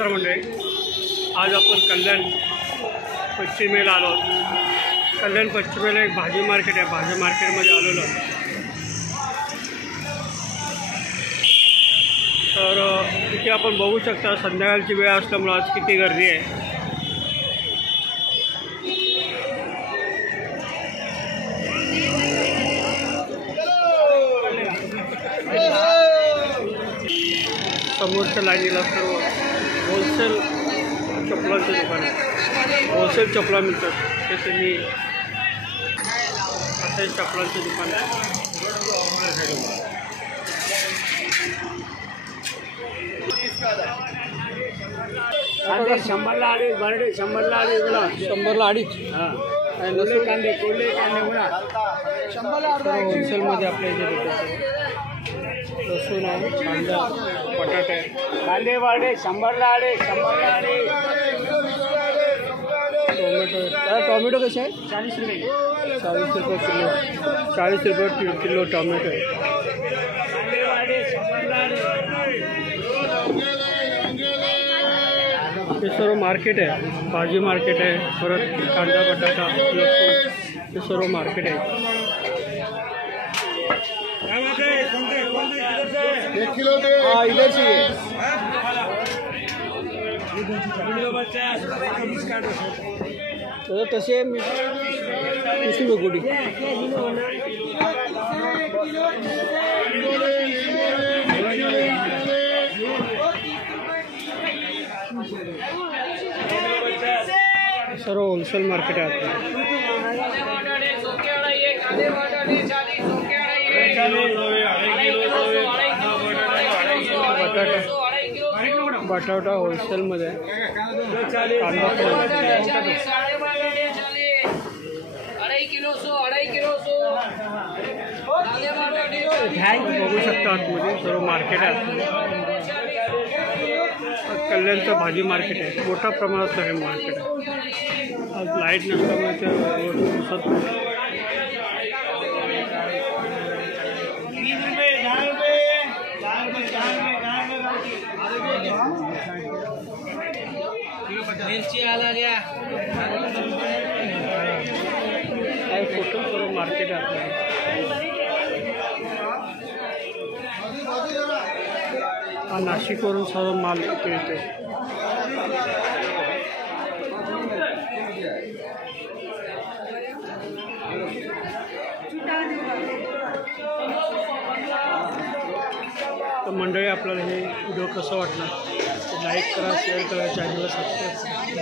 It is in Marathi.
नमस्कार मंडळी, आज आपण कल्याण पश्चिमेला आलो. कल्याण पश्चिमेला एक भाजी मार्केट आहे. भाजी मार्केटमध्ये आलेलो. तर इथे आपण बघू शकता संध्याकाळची वेळ असल्यामुळे आज किती गर्दी आहे. समोरच्या लाईनीला सर्व होलसेल चपलांचं दुकान आहे. होलसेल चपला मिळतात. तसे मी असं चपलांचं दुकान आहे. कांदे 100ला अडीच, बरडे 100ला अडीच, 100ला अडीच. हां. लसूण कांदे, कोल्हे कांदे म्हणा 100ला अर्धा. होलसेलमध्ये आपल्या इथे भेटतात. लसूण आहे, कांदा, बटाटा आहे. कांदे बरडे 100ला अडीच, 100ला अडीच. टोमॅटो, टोमॅटो कसे आहे? 40 रुपये. 40 रुपये किलो. 40 रुपये किलो टोमॅटो आहे. कांदे बरडे 100ला अडीच. हे सर्व मार्केट आहे. भाजी मार्केट आहे. परत कांदा, बटाटा, लसूण हे सर्व मार्केट आहे. 1 किलो दे. हाँ, इधर से ये तो तसे 30 रुपये गोटी. सर्व होलसेल मार्केट आहे. बटाटा होलसेलमध्ये बघू शकता आतमध्ये सर्व मार्केट आहे. कल्याणचं भाजी मार्केट आहे. मोठ्या प्रमाणात हे मार्केट आहे. आज लाईट नसल्यामुळे ते दिसत नाही. मिरची आला गया. टोटल सर्व मार्केट आहे. हा नाशिकवरून सर्व माल इथे येतो. तर मंडळी, आपल्याला हे व्हिडिओ कसं वाटलं लाईक करा, शेअर करा, चॅनलला सबस्क्राईब करा.